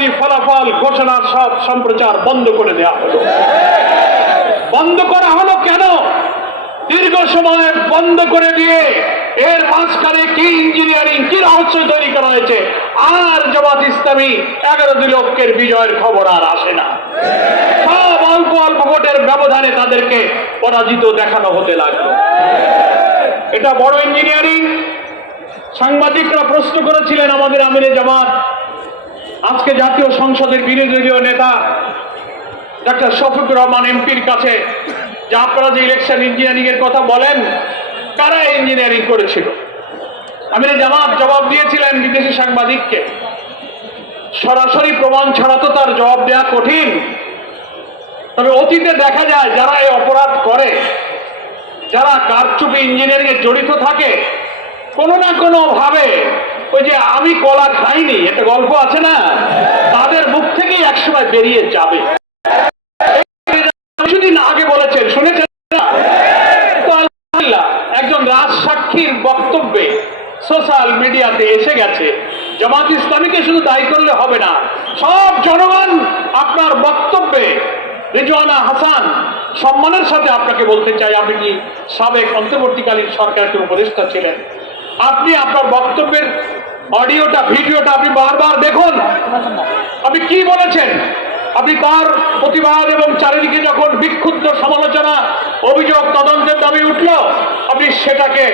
নির্বাচনী ফলাফল ঘোষণার সব সম্প্রচার বন্ধ করে দেওয়া হলো। বন্ধ করা হলো কেন? দীর্ঘ সময় বন্ধ করে দিয়ে এর মাঝখানে কি ইঞ্জিনিয়ারিং, কি রহস্য তৈরি করা হয়েছে, আর জামাত ইসলামী 11 লক্ষের বিজয়ের খবর আর আসে না। সব অল্প অল্প ভোটের ব্যবধানে তাদেরকে পরাজিত দেখানো হতে লাগলো। এটা বড় ইঞ্জিনিয়ারিং। সাংবাদিকরা প্রশ্ন করেছিলেন আমাদের আমিরে জামাত, আজকে জাতীয় সংসদের বিরোধী দলীয় নেতা ডক্টর শফিকুর রহমান এমপির কাছে, যে আপনারা যে ইলেকশন ইঞ্জিনিয়ারিং এর কথা বলেন, কারা ইঞ্জিনিয়ারিং করেছিল? আমিরে জামাত জবাব দিয়েছিলেন বিদেশি সাংবাদিককে। সরাসরি প্রমাণ ছাড়া তো তার জবাব দেওয়া কঠিন। তবে অতীতে দেখা যায় যারা এই অপরাধ করে, যারা কারচুপি ইঞ্জিনিয়ারিং এ জড়িত থাকে, কোনো না কোনো ভাবে ওই যে আমি কলা খাইনি একটা গল্প আছে না, তাদের মুখ থেকেই একসময় বেরিয়ে যাবে। কিছুদিন আগে বলেছেন, শুনেছেন না? একজন রাজসাক্ষীর বক্তব্যে সোশ্যাল মিডিয়াতে এসে গেছে। জামাত ইসলামীকে শুধু দায়ী করলে হবে না, সব জনগণ আপনার বক্তব্যে। রিজওয়ানা হাসান, সম্মানের সাথে আপনাকে বলতে চাই, আপনি কি সাবেক অন্তর্বর্তীকালীন সরকারের উপদেষ্টা ছিলেন, আপনি আপনার বক্তব্যের অডিওটা, ভিডিওটা আপনি বারবার দেখুন। আপনি কি বলেছেন? আপনি তার প্রতিবাদ এবং চারিদিকে যখন বিক্ষুব্ধ সমালোচনা, অভিযোগ, তদন্তের দাবি উঠল, আপনি সেটাকে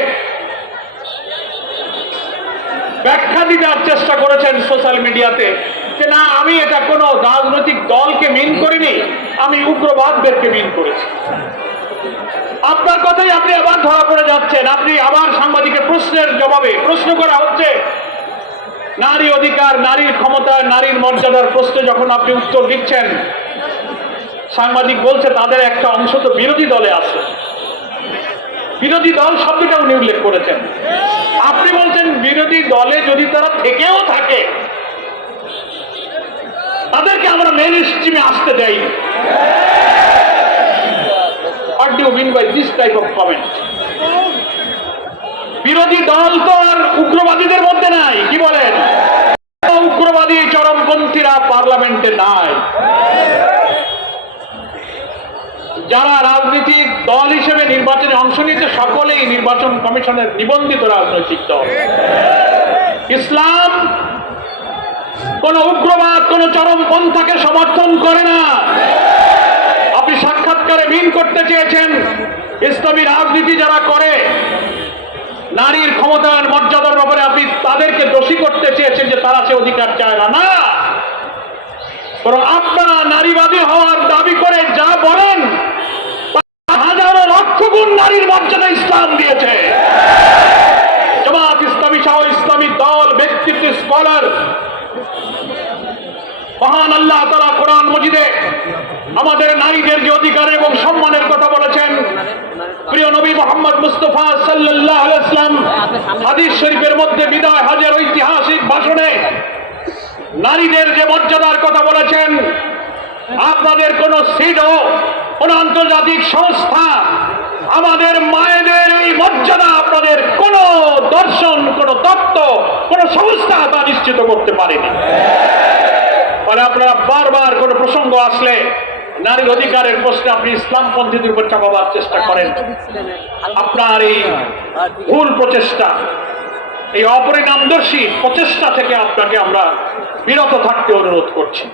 ব্যাখ্যা দেওয়ার চেষ্টা করেছেন সোশ্যাল মিডিয়াতে যে না, আমি এটা কোনো রাজনৈতিক দলকে মিন করিনি, আমি উগ্রবাদদেরকে মিন করেছি। আপনার কথাই আপনি আবার ধরা পড়ে যাচ্ছেন। আপনি আবার সাংবাদিকের প্রশ্নের জবাবে, প্রশ্ন করা হচ্ছে নারী অধিকার, নারীর ক্ষমতা, নারীর মর্যাদার প্রশ্নে যখন আপনি উত্তর দিচ্ছেন, সাংবাদিক বলছে তাদের একটা অংশ তো বিরোধী দলে আছে। বিরোধী দল শব্দটা উনি উল্লেখ করেছেন। আপনি বলছেন বিরোধী দলে যদি তারা থেকেও থাকে, তাদেরকে আমরা মেইন স্ট্রিমে আসতে দেই। What do you mean by this type of comment? বিরোধী দল তো আর উগ্রবাদীদের মধ্যে নাই, কি বলেন? উগ্রবাদী চরমপন্থীরা পার্লামেন্টে নাই। যারা রাজনৈতিক দল হিসেবে নির্বাচনে অংশ নিতে, সকলেই নির্বাচন কমিশনের নিবন্ধিত রাজনৈতিক দল। ইসলাম কোন উগ্রবাদ, কোন চরমপন্থাকে সমর্থন করে না। আপনি সাক্ষাৎকারে মিন করতে চেয়েছেন ইসলামী রাজনীতি যারা করে, নারীর ক্ষমতায়ন, মর্যাদার ব্যাপারে আপনি তাদেরকে দোষী করতে চেয়েছেন যে তারা সে অধিকার চায় না। না, বরং আপনারা নারীবাদী হওয়ার দাবি করে যা বলেন, হাজারো লক্ষ গুণ নারীর মর্যাদা ইসলাম দিয়েছে। জামাত ইসলামী সহ ইসলামী দল, ব্যক্তিত্ব, স্কলার, মহান আল্লাহ তাআলা কোরআন মজিদে আমাদের নারীদের যে অধিকার এবং সম্মানের কথা বলেছেন, প্রিয় নবী মুহাম্মদ মুস্তাফা সাল্লাল্লাহু আলাইহি ওয়াসাল্লাম হাদিস শরীফের মধ্যে বিদায় হজের ঐতিহাসিক ভাষণে নারীদের যে মর্যাদার কথা বলেছেন, আপনাদের কোন সিডও, কোন আন্তর্জাতিক সংস্থা আমাদের মায়েদের এই মর্যাদা, আপনাদের কোন দর্শন, কোন তত্ত্ব, কোন সংস্থা তা নিশ্চিত করতে পারেনি। ফলে আপনারা বারবার কোন প্রসঙ্গ আসলে নারীর অধিকারের প্রশ্নে আপনি ইসলামপন্থীদের উপর চাপাবার চেষ্টা করেন। আপনার এই ভুল প্রচেষ্টা, এই অপরিণামদর্শী প্রচেষ্টা থেকে আপনাকে আমরা বিরত থাকতে অনুরোধ করছি।